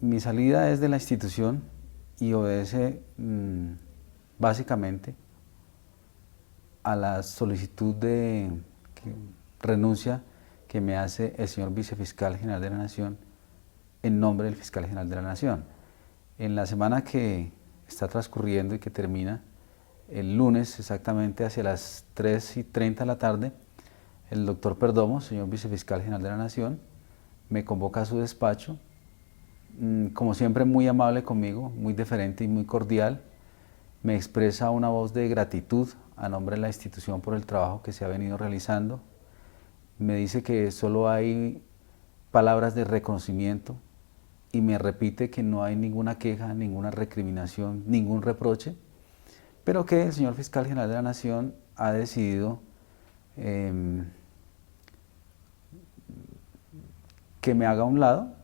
Mi salida es de la institución y obedece básicamente a la solicitud de renuncia que me hace el señor Vicefiscal General de la Nación en nombre del Fiscal General de la Nación. En la semana que está transcurriendo y que termina el lunes, exactamente hacia las 3:30 de la tarde, el doctor Perdomo, señor Vicefiscal General de la Nación, me convoca a su despacho, como siempre muy amable conmigo, muy deferente y muy cordial. Me expresa una voz de gratitud a nombre de la institución por el trabajo que se ha venido realizando. Me dice que solo hay palabras de reconocimiento y me repite que no hay ninguna queja, ninguna recriminación, ningún reproche, pero que el señor Fiscal General de la Nación ha decidido que me haga a un lado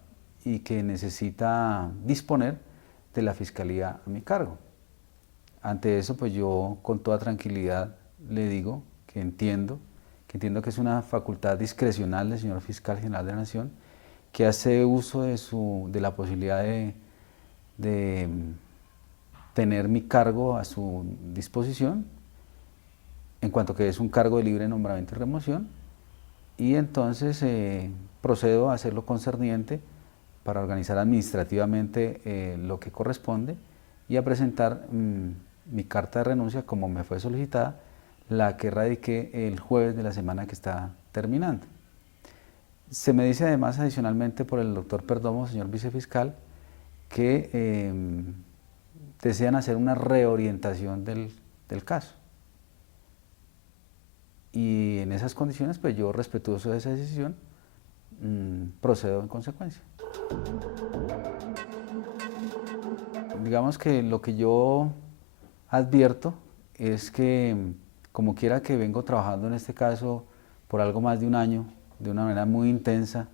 y que necesita disponer de la Fiscalía a mi cargo. Ante eso, pues yo con toda tranquilidad le digo que entiendo que es una facultad discrecional del señor Fiscal General de la Nación, que hace uso de la posibilidad de tener mi cargo a su disposición, en cuanto que es un cargo de libre nombramiento y remoción, y entonces procedo a hacer lo concerniente para organizar administrativamente lo que corresponde y a presentar mi carta de renuncia como me fue solicitada, la que radiqué el jueves de la semana que está terminando. Se me dice además adicionalmente por el doctor Perdomo, señor vicefiscal, que desean hacer una reorientación del caso. Y en esas condiciones, pues yo, respetuoso de esa decisión, procedo en consecuencia. Digamos que lo que yo advierto es que, como quiera que vengo trabajando en este caso por algo más de un año, de una manera muy intensa,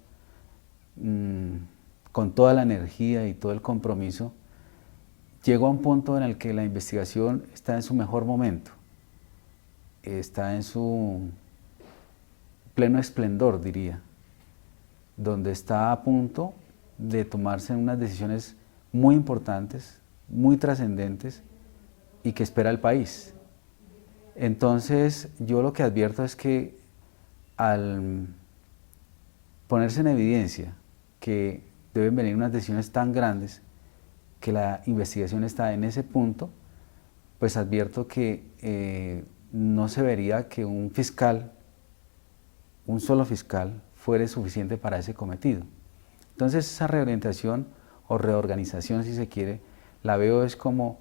con toda la energía y todo el compromiso, llego a un punto en el que la investigación está en su mejor momento, está en su pleno esplendor, diría, donde está a punto de tomarse unas decisiones muy importantes, muy trascendentes y que espera el país. Entonces, yo lo que advierto es que al ponerse en evidencia que deben venir unas decisiones tan grandes, que la investigación está en ese punto, pues advierto que no se vería que un fiscal, un solo fiscal, fuere suficiente para ese cometido. Entonces esa reorientación o reorganización, si se quiere, la veo es como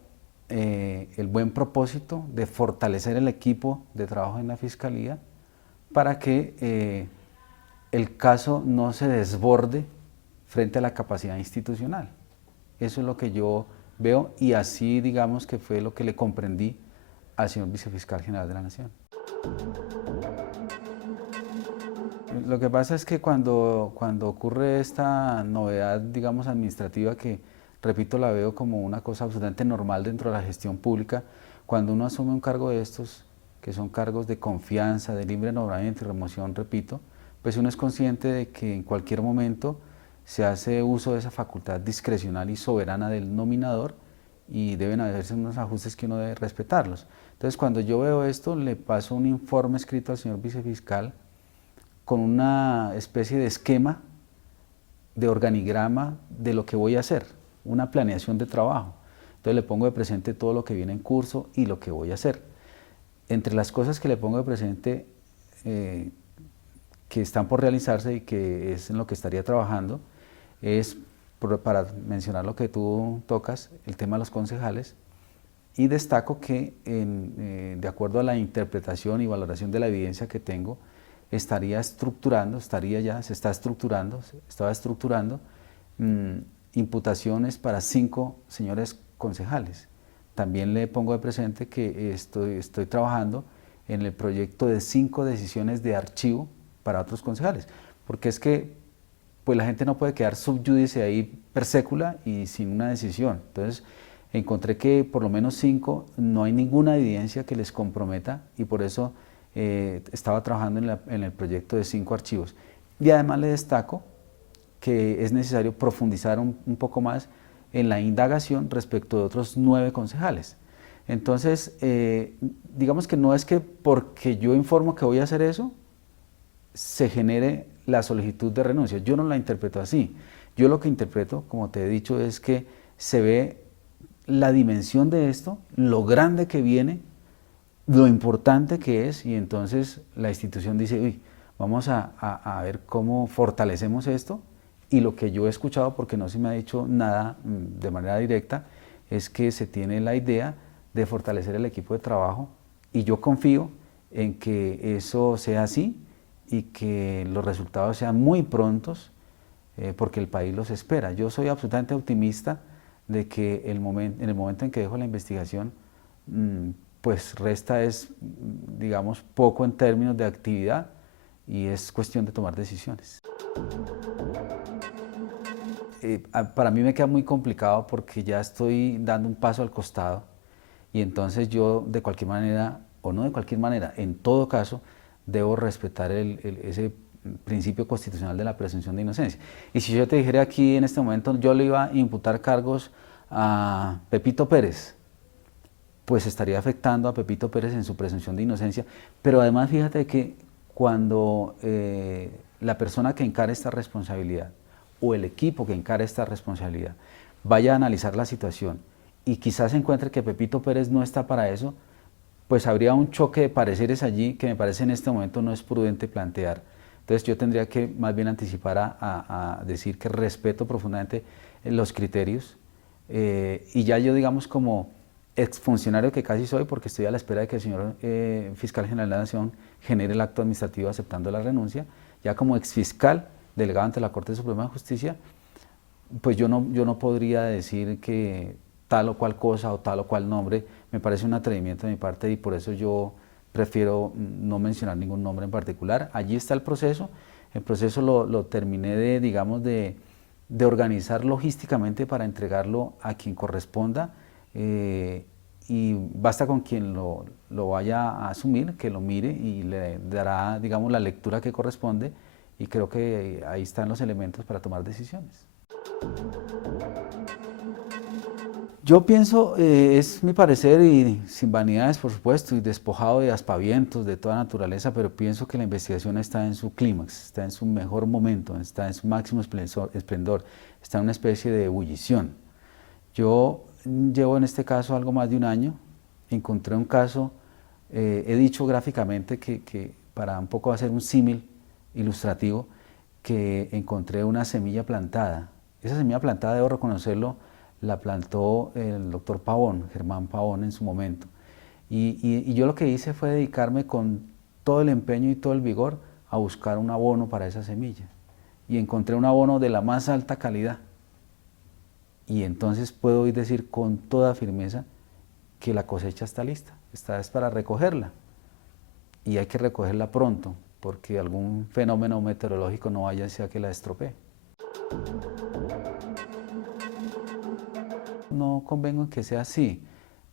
el buen propósito de fortalecer el equipo de trabajo en la Fiscalía para que el caso no se desborde frente a la capacidad institucional. Eso es lo que yo veo y así digamos que fue lo que le comprendí al señor Vicefiscal General de la Nación. Lo que pasa es que cuando ocurre esta novedad, digamos, administrativa, que repito, la veo como una cosa absolutamente normal dentro de la gestión pública, cuando uno asume un cargo de estos, que son cargos de confianza, de libre nombramiento y remoción, repito, pues uno es consciente de que en cualquier momento se hace uso de esa facultad discrecional y soberana del nominador y deben hacerse unos ajustes que uno debe respetarlos. Entonces, cuando yo veo esto, le paso un informe escrito al señor vicefiscal con una especie de esquema, de organigrama de lo que voy a hacer, una planeación de trabajo. Entonces le pongo de presente todo lo que viene en curso y lo que voy a hacer. Entre las cosas que le pongo de presente que están por realizarse y que es en lo que estaría trabajando, es, para mencionar lo que tú tocas, el tema de los concejales, y destaco que de acuerdo a la interpretación y valoración de la evidencia que tengo, estaba estructurando imputaciones para 5 señores concejales. También le pongo de presente que estoy trabajando en el proyecto de 5 decisiones de archivo para otros concejales, porque es que pues la gente no puede quedar sub judice ahí per secula y sin una decisión. Entonces, encontré que por lo menos 5 no hay ninguna evidencia que les comprometa y por eso estaba trabajando en el proyecto de 5 archivos. Y además le destaco que es necesario profundizar un poco más en la indagación respecto de otros 9 concejales. Entonces, digamos que no es que porque yo informo que voy a hacer eso, se genere la solicitud de renuncia. Yo no la interpreto así. Yo lo que interpreto, como te he dicho, es que se ve la dimensión de esto, lo grande que viene, lo importante que es, y entonces la institución dice, uy, vamos a ver cómo fortalecemos esto, y lo que yo he escuchado, porque no se me ha dicho nada de manera directa, es que se tiene la idea de fortalecer el equipo de trabajo, y yo confío en que eso sea así, y que los resultados sean muy prontos, porque el país los espera. Yo soy absolutamente optimista de que en el momento en que dejo la investigación, pues resta es, digamos, poco en términos de actividad y es cuestión de tomar decisiones. Para mí me queda muy complicado porque ya estoy dando un paso al costado y entonces yo de cualquier manera, o no de cualquier manera, en todo caso, debo respetar ese principio constitucional de la presunción de inocencia. Y si yo te dijera aquí en este momento, yo le iba a imputar cargos a Pepito Pérez, pues estaría afectando a Pepito Pérez en su presunción de inocencia, pero además fíjate que cuando la persona que encara esta responsabilidad o el equipo que encara esta responsabilidad vaya a analizar la situación y quizás encuentre que Pepito Pérez no está para eso, pues habría un choque de pareceres allí que me parece en este momento no es prudente plantear. Entonces yo tendría que más bien anticipar a decir que respeto profundamente los criterios y ya yo digamos como exfuncionario que casi soy, porque estoy a la espera de que el señor fiscal general de la Nación genere el acto administrativo aceptando la renuncia, ya como exfiscal delegado ante la Corte Suprema de Justicia, pues yo no podría decir que tal o cual cosa o tal o cual nombre, me parece un atrevimiento de mi parte y por eso yo prefiero no mencionar ningún nombre en particular. Allí está el proceso lo terminé digamos, de organizar logísticamente para entregarlo a quien corresponda y basta con quien lo vaya a asumir, que lo mire y le dará, digamos, la lectura que corresponde y creo que ahí están los elementos para tomar decisiones. Yo pienso, es mi parecer y sin vanidades por supuesto y despojado de aspavientos de toda naturaleza, pero pienso que la investigación está en su clímax, está en su mejor momento, está en su máximo esplendor, está en una especie de ebullición. Yo llevo en este caso algo más de un año, encontré un caso, he dicho gráficamente que para un poco hacer un símil ilustrativo, que encontré una semilla plantada. Esa semilla plantada, debo reconocerlo, la plantó el doctor Pavón, Germán Pavón en su momento. Y yo lo que hice fue dedicarme con todo el empeño y todo el vigor a buscar un abono para esa semilla. Y encontré un abono de la más alta calidad. Y entonces puedo hoy decir con toda firmeza que la cosecha está lista, es para recogerla. Y hay que recogerla pronto, porque algún fenómeno meteorológico no vaya a ser que la estropee. No convengo en que sea así.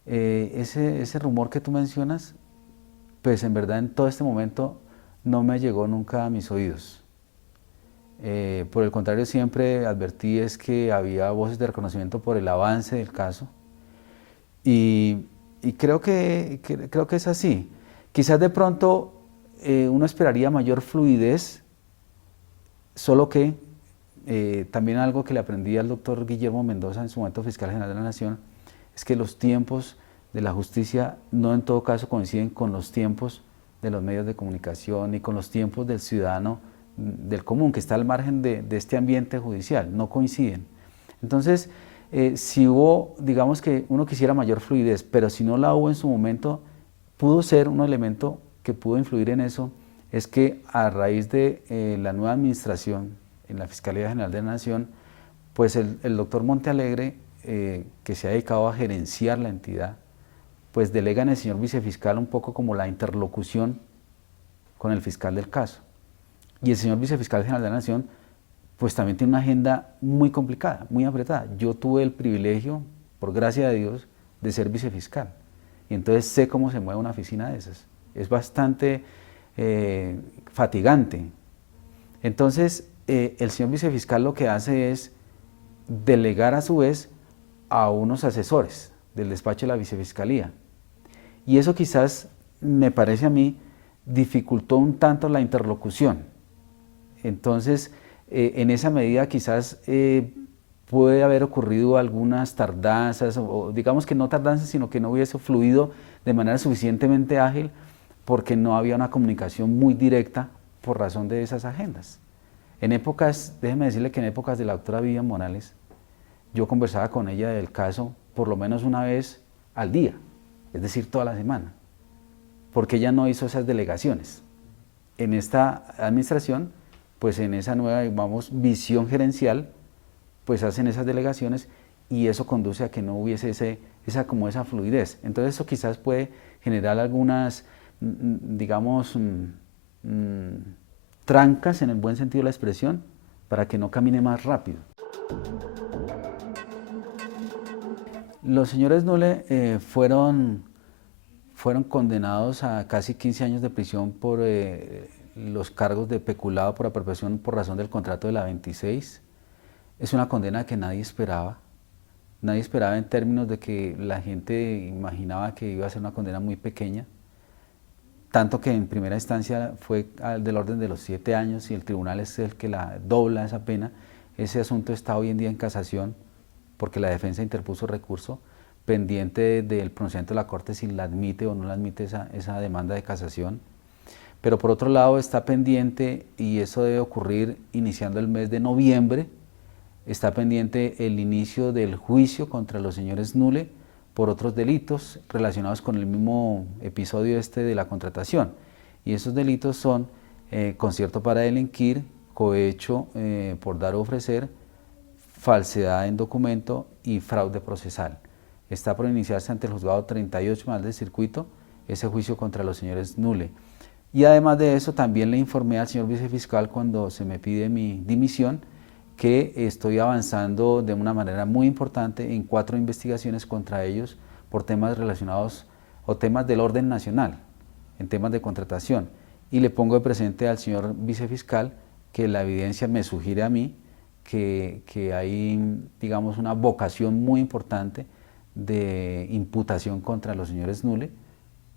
Ese rumor que tú mencionas, pues en verdad en todo este momento no me llegó nunca a mis oídos. Por el contrario, siempre advertí es que había voces de reconocimiento por el avance del caso y creo que es así. Quizás de pronto uno esperaría mayor fluidez, solo que también algo que le aprendí al doctor Guillermo Mendoza en su momento fiscal general de la Nación es que los tiempos de la justicia no en todo caso coinciden con los tiempos de los medios de comunicación ni con los tiempos del ciudadano del común que está al margen de este ambiente judicial, no coinciden. Entonces, si hubo, digamos que uno quisiera mayor fluidez, pero si no la hubo en su momento, pudo ser un elemento que pudo influir en eso, es que a raíz de la nueva administración en la Fiscalía General de la Nación, pues el doctor Montealegre, que se ha dedicado a gerenciar la entidad, pues delega en el señor vicefiscal un poco como la interlocución con el fiscal del caso. Y el señor vicefiscal general de la Nación, pues también tiene una agenda muy complicada, muy apretada. Yo tuve el privilegio, por gracia de Dios, de ser vicefiscal. Y entonces sé cómo se mueve una oficina de esas. Es bastante fatigante. Entonces, el señor vicefiscal lo que hace es delegar a su vez a unos asesores del despacho de la vicefiscalía. Y eso quizás, me parece a mí, dificultó un tanto la interlocución. Entonces, en esa medida quizás puede haber ocurrido algunas tardanzas, o digamos que no tardanzas, sino que no hubiese fluido de manera suficientemente ágil porque no había una comunicación muy directa por razón de esas agendas. En épocas, déjeme decirle que en épocas de la doctora Vivian Morales, yo conversaba con ella del caso por lo menos una vez al día, es decir, toda la semana, porque ella no hizo esas delegaciones. En esta administración, pues en esa nueva, digamos, visión gerencial, pues hacen esas delegaciones y eso conduce a que no hubiese esa fluidez. Entonces eso quizás puede generar algunas, digamos, trancas en el buen sentido de la expresión para que no camine más rápido. Los señores Nule fueron condenados a casi 15 años de prisión por los cargos de peculado por apropiación por razón del contrato de la 26. Es una condena que nadie esperaba. Nadie esperaba en términos de que la gente imaginaba que iba a ser una condena muy pequeña. Tanto que en primera instancia fue del orden de los 7 años y el tribunal es el que la dobla esa pena. Ese asunto está hoy en día en casación porque la defensa interpuso recurso pendiente del pronunciamiento de la Corte si la admite o no la admite esa demanda de casación. Pero por otro lado está pendiente, y eso debe ocurrir iniciando el mes de noviembre, está pendiente el inicio del juicio contra los señores Nule por otros delitos relacionados con el mismo episodio de la contratación. Y esos delitos son concierto para delinquir, cohecho por dar o ofrecer, falsedad en documento y fraude procesal. Está por iniciarse ante el juzgado 38 del circuito ese juicio contra los señores Nule. Y además de eso también le informé al señor vicefiscal cuando se me pide mi dimisión que estoy avanzando de una manera muy importante en 4 investigaciones contra ellos por temas relacionados o temas del orden nacional, en temas de contratación. Y le pongo de presente al señor vicefiscal que la evidencia me sugiere a mí que hay, digamos, una vocación muy importante de imputación contra los señores Nule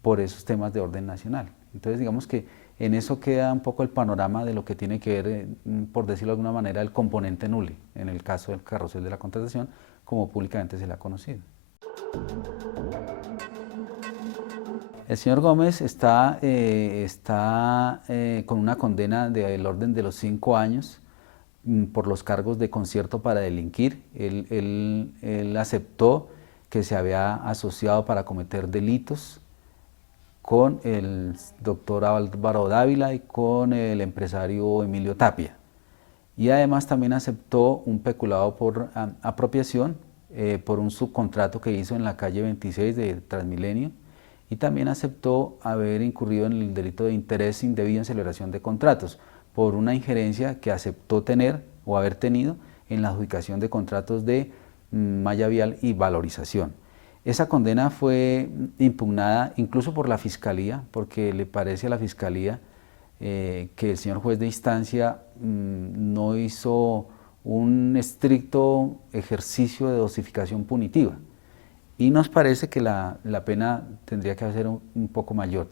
por esos temas de orden nacional. Entonces, digamos que en eso queda un poco el panorama de lo que tiene que ver, por decirlo de alguna manera, el componente Nule, en el caso del carrusel de la contratación, como públicamente se le ha conocido. El señor Gómez está con una condena del orden de los 5 años por los cargos de concierto para delinquir. Él aceptó que se había asociado para cometer delitos con el doctor Álvaro Dávila y con el empresario Emilio Tapia. Y además también aceptó un peculado por apropiación por un subcontrato que hizo en la calle 26 de Transmilenio, y también aceptó haber incurrido en el delito de interés indebido en celebración de contratos por una injerencia que aceptó tener o haber tenido en la adjudicación de contratos de malla vial y valorización. Esa condena fue impugnada incluso por la Fiscalía, porque le parece a la Fiscalía que el señor juez de instancia no hizo un estricto ejercicio de dosificación punitiva. Y nos parece que la pena tendría que ser un poco mayor,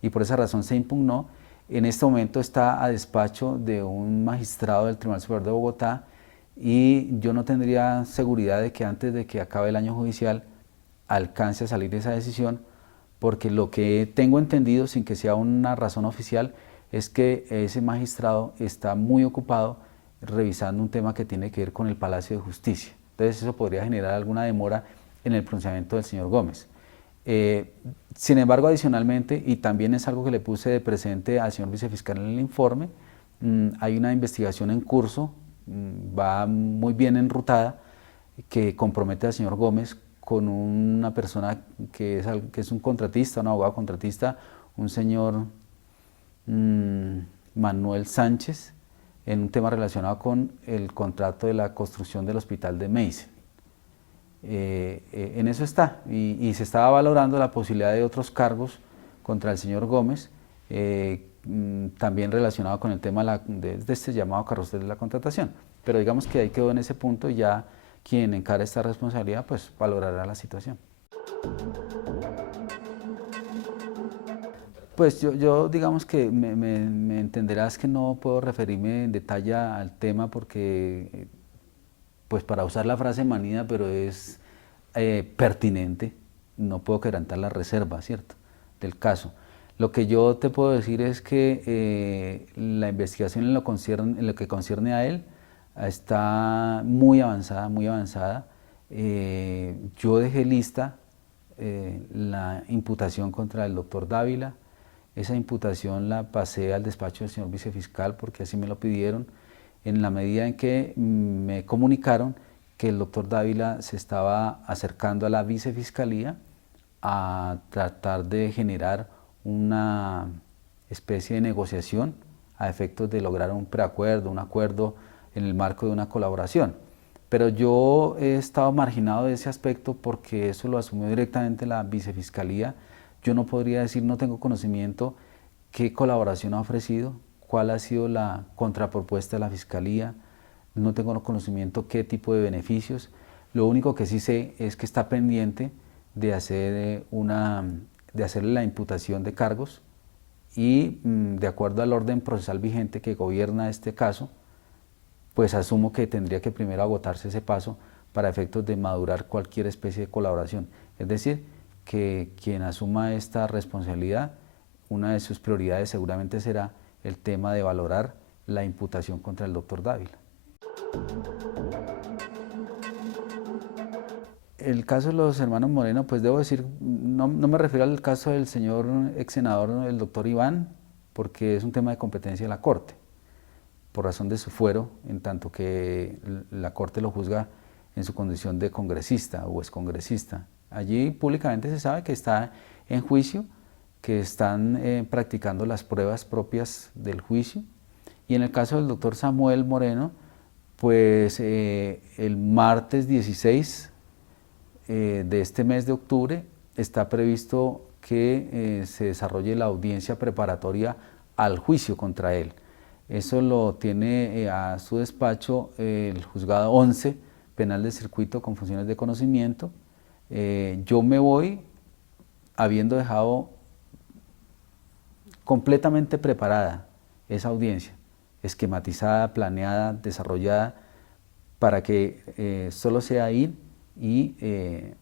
y por esa razón se impugnó. En este momento está a despacho de un magistrado del Tribunal Superior de Bogotá, y yo no tendría seguridad de que antes de que acabe el año judicial alcance a salir esa decisión, porque lo que tengo entendido, sin que sea una razón oficial, es que ese magistrado está muy ocupado revisando un tema que tiene que ver con el Palacio de Justicia. Entonces eso podría generar alguna demora en el pronunciamiento del señor Gómez. Sin embargo, adicionalmente, y también es algo que le puse de presente al señor vicefiscal en el informe, hay una investigación en curso, va muy bien enrutada, que compromete al señor Gómez con una persona que es un contratista, un abogado contratista, un señor Manuel Sánchez, en un tema relacionado con el contrato de la construcción del hospital de Meissen. En eso está, y se estaba valorando la posibilidad de otros cargos contra el señor Gómez, también relacionado con el tema de este llamado carrusel de la contratación. Pero digamos que ahí quedó en ese punto y ya quien encara esta responsabilidad pues valorará la situación. Pues yo digamos que me entenderás que no puedo referirme en detalle al tema porque, pues para usar la frase manida, pero es pertinente, no puedo quebrantar la reserva, ¿cierto?, del caso. Lo que yo te puedo decir es que la investigación en lo que concierne a él está muy avanzada, muy avanzada. Yo dejé lista la imputación contra el doctor Dávila. Esa imputación la pasé al despacho del señor vicefiscal porque así me lo pidieron, en la medida en que me comunicaron que el doctor Dávila se estaba acercando a la vicefiscalía a tratar de generar una especie de negociación a efectos de lograr un preacuerdo, un acuerdo en el marco de una colaboración. Pero yo he estado marginado de ese aspecto porque eso lo asumió directamente la vicefiscalía. Yo no podría decir, no tengo conocimiento qué colaboración ha ofrecido, cuál ha sido la contrapropuesta de la fiscalía, no tengo conocimiento qué tipo de beneficios. Lo único que sí sé es que está pendiente de hacerle la imputación de cargos y de acuerdo al orden procesal vigente que gobierna este caso, pues asumo que tendría que primero agotarse ese paso para efectos de madurar cualquier especie de colaboración. Es decir, que quien asuma esta responsabilidad, una de sus prioridades seguramente será el tema de valorar la imputación contra el doctor Dávila. El caso de los hermanos Moreno, pues debo decir, no me refiero al caso del señor ex senador, el doctor Iván, porque es un tema de competencia de la Corte, por razón de su fuero, en tanto que la Corte lo juzga en su condición de congresista o excongresista. Allí públicamente se sabe que está en juicio, que están practicando las pruebas propias del juicio. Y en el caso del doctor Samuel Moreno, pues el martes 16 de este mes de octubre está previsto que se desarrolle la audiencia preparatoria al juicio contra él. Eso lo tiene a su despacho el juzgado 11 penal de circuito con funciones de conocimiento. Yo me voy habiendo dejado completamente preparada esa audiencia, esquematizada, planeada, desarrollada, para que solo sea ir y,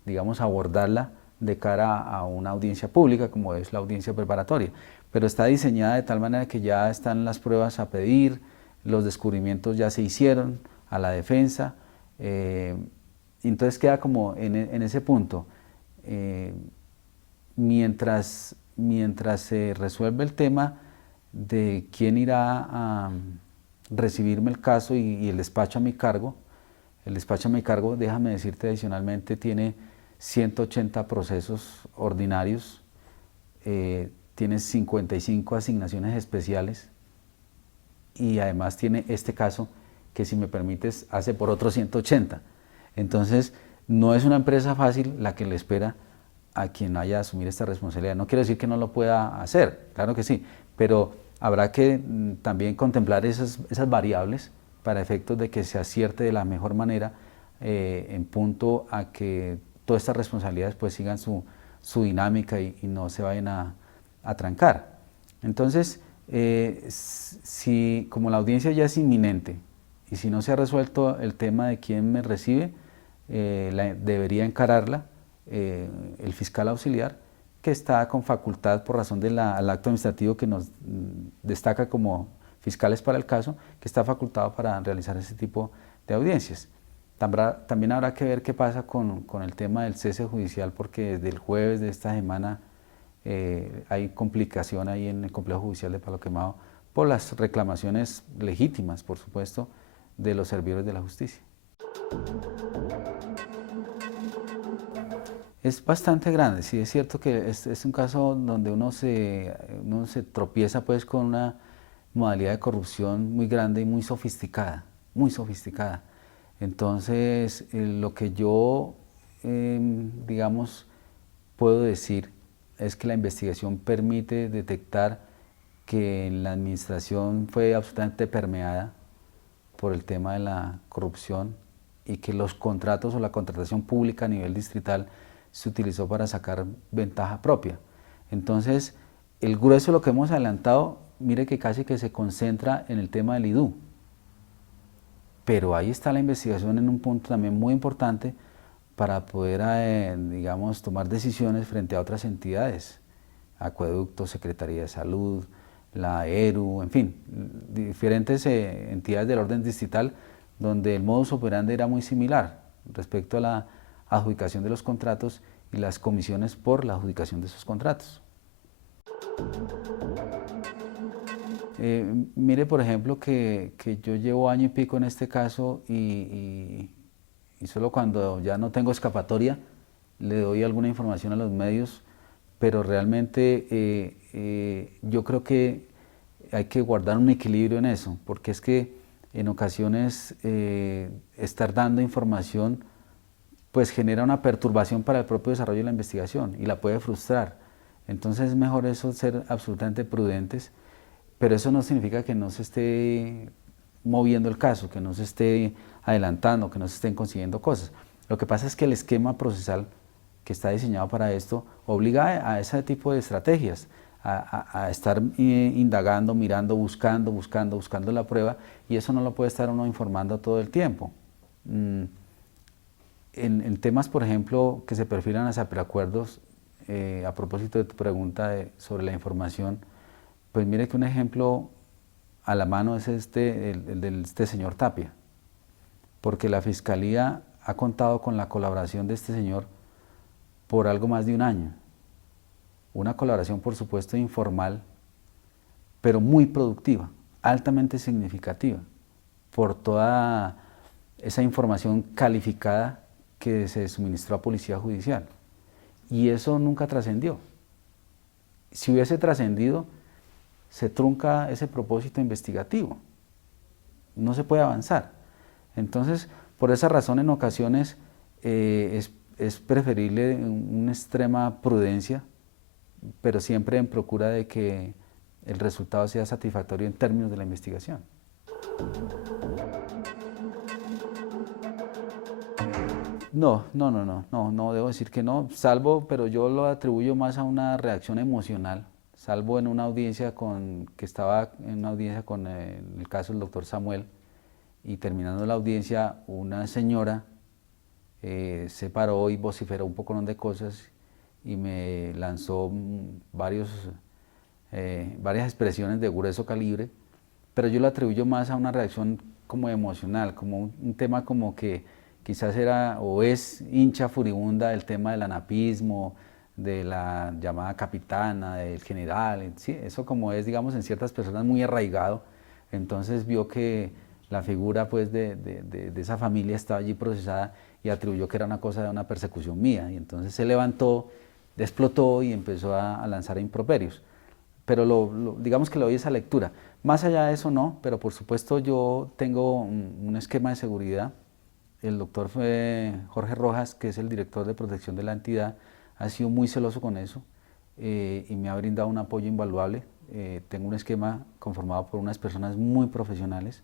digamos, abordarla de cara a una audiencia pública, como es la audiencia preparatoria. Pero está diseñada de tal manera que ya están las pruebas a pedir, los descubrimientos ya se hicieron a la defensa, entonces queda como en ese punto. Mientras se resuelve el tema de quién irá a recibirme el caso y el despacho a mi cargo, déjame decirte adicionalmente, tiene 180 procesos ordinarios, tiene 55 asignaciones especiales y además tiene este caso que, si me permites, hace por otros 180. Entonces, no es una empresa fácil la que le espera a quien haya a asumir esta responsabilidad. No quiero decir que no lo pueda hacer, claro que sí, pero habrá que también contemplar esas variables para efectos de que se acierte de la mejor manera en punto a que todas estas responsabilidades pues sigan su dinámica y no se vayan a trancar. Entonces, si como la audiencia ya es inminente y si no se ha resuelto el tema de quién me recibe, debería encararla el fiscal auxiliar, que está con facultad por razón del acto administrativo que nos destaca como fiscales para el caso, que está facultado para realizar ese tipo de audiencias. También habrá que ver qué pasa con el tema del cese judicial, porque desde el jueves de esta semana hay complicación ahí en el complejo judicial de Palo Quemado por las reclamaciones legítimas, por supuesto, de los servidores de la justicia. Es bastante grande, sí, es cierto que es un caso donde uno se tropieza pues con una modalidad de corrupción muy grande y muy sofisticada, muy sofisticada. Entonces, lo que yo digamos, puedo decir es que la investigación permite detectar que la administración fue absolutamente permeada por el tema de la corrupción y que los contratos o la contratación pública a nivel distrital se utilizó para sacar ventaja propia. Entonces, el grueso de lo que hemos adelantado, mire que casi que se concentra en el tema del IDU. Pero ahí está la investigación en un punto también muy importante para poder, digamos, tomar decisiones frente a otras entidades, Acueducto, Secretaría de Salud, la ERU, en fin, diferentes entidades del orden distrital donde el modus operandi era muy similar respecto a la adjudicación de los contratos y las comisiones por la adjudicación de esos contratos. Mire, por ejemplo, que yo llevo año y pico en este caso y solo cuando ya no tengo escapatoria le doy alguna información a los medios, pero realmente yo creo que hay que guardar un equilibrio en eso, porque es que en ocasiones estar dando información pues genera una perturbación para el propio desarrollo de la investigación y la puede frustrar. Entonces es mejor eso, ser absolutamente prudentes, pero eso no significa que no se esté moviendo el caso, que no se esté adelantando, que no se estén consiguiendo cosas. Lo que pasa es que el esquema procesal que está diseñado para esto obliga a ese tipo de estrategias, a estar indagando, mirando, buscando la prueba, y eso no lo puede estar uno informando todo el tiempo. En temas, por ejemplo, que se perfilan hacia preacuerdos, a propósito de tu pregunta sobre la información, pues mire que un ejemplo a la mano es el de este señor Tapia, porque la Fiscalía ha contado con la colaboración de este señor por algo más de un año. Una colaboración, por supuesto, informal, pero muy productiva, altamente significativa, por toda esa información calificada que se suministró a Policía Judicial. Y eso nunca trascendió. Si hubiese trascendido, se trunca ese propósito investigativo. No se puede avanzar. Entonces, por esa razón, en ocasiones es preferible una extrema prudencia, pero siempre en procura de que el resultado sea satisfactorio en términos de la investigación. No, debo decir que no, salvo, pero yo lo atribuyo más a una reacción emocional, salvo en una audiencia que estaba en una audiencia con el caso del doctor Samuel, y terminando la audiencia, una señora se paró y vociferó un poco de cosas y me lanzó varias expresiones de grueso calibre, pero yo lo atribuyo más a una reacción como emocional, como un tema como que quizás era o es hincha furibunda del tema del anapismo, de la llamada capitana, del general, sí, eso como es, digamos, en ciertas personas muy arraigado, entonces vio que la figura pues de esa familia estaba allí procesada y atribuyó que era una cosa de una persecución mía, y entonces se levantó, explotó y empezó a lanzar improperios. Pero digamos que le doy esa lectura. Más allá de eso no, pero por supuesto yo tengo un esquema de seguridad. El doctor Jorge Rojas, que es el director de protección de la entidad, ha sido muy celoso con eso y me ha brindado un apoyo invaluable. Tengo un esquema conformado por unas personas muy profesionales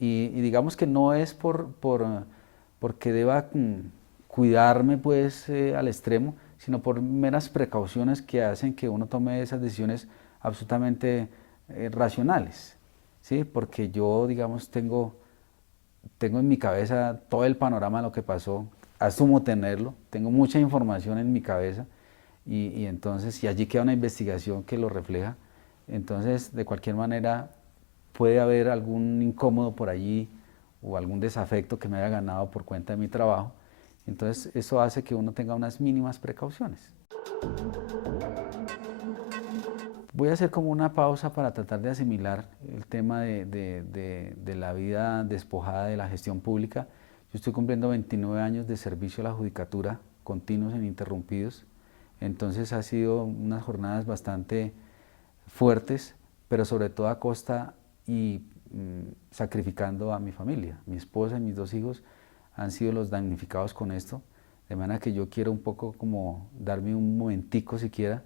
y digamos que no es porque deba cuidarme pues al extremo, sino por meras precauciones que hacen que uno tome esas decisiones absolutamente racionales, ¿sí? Porque yo, digamos, tengo en mi cabeza todo el panorama de lo que pasó, asumo tenerlo, tengo mucha información en mi cabeza y entonces si allí queda una investigación que lo refleja, entonces de cualquier manera puede haber algún incómodo por allí o algún desafecto que me haya ganado por cuenta de mi trabajo, entonces eso hace que uno tenga unas mínimas precauciones. Voy a hacer como una pausa para tratar de asimilar el tema de la vida despojada de la gestión pública. Yo estoy cumpliendo 29 años de servicio a la judicatura, continuos e ininterrumpidos, entonces ha sido unas jornadas bastante fuertes, pero sobre todo a costa y sacrificando a mi familia. Mi esposa y mis dos hijos han sido los damnificados con esto. De manera que yo quiero un poco como darme un momentico siquiera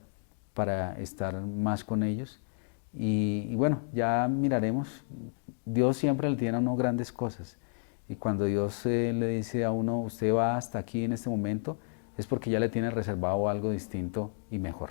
para estar más con ellos. Y bueno, ya miraremos. Dios siempre le tiene a uno grandes cosas. Y cuando Dios le dice a uno, usted va hasta aquí en este momento, es porque ya le tiene reservado algo distinto y mejor.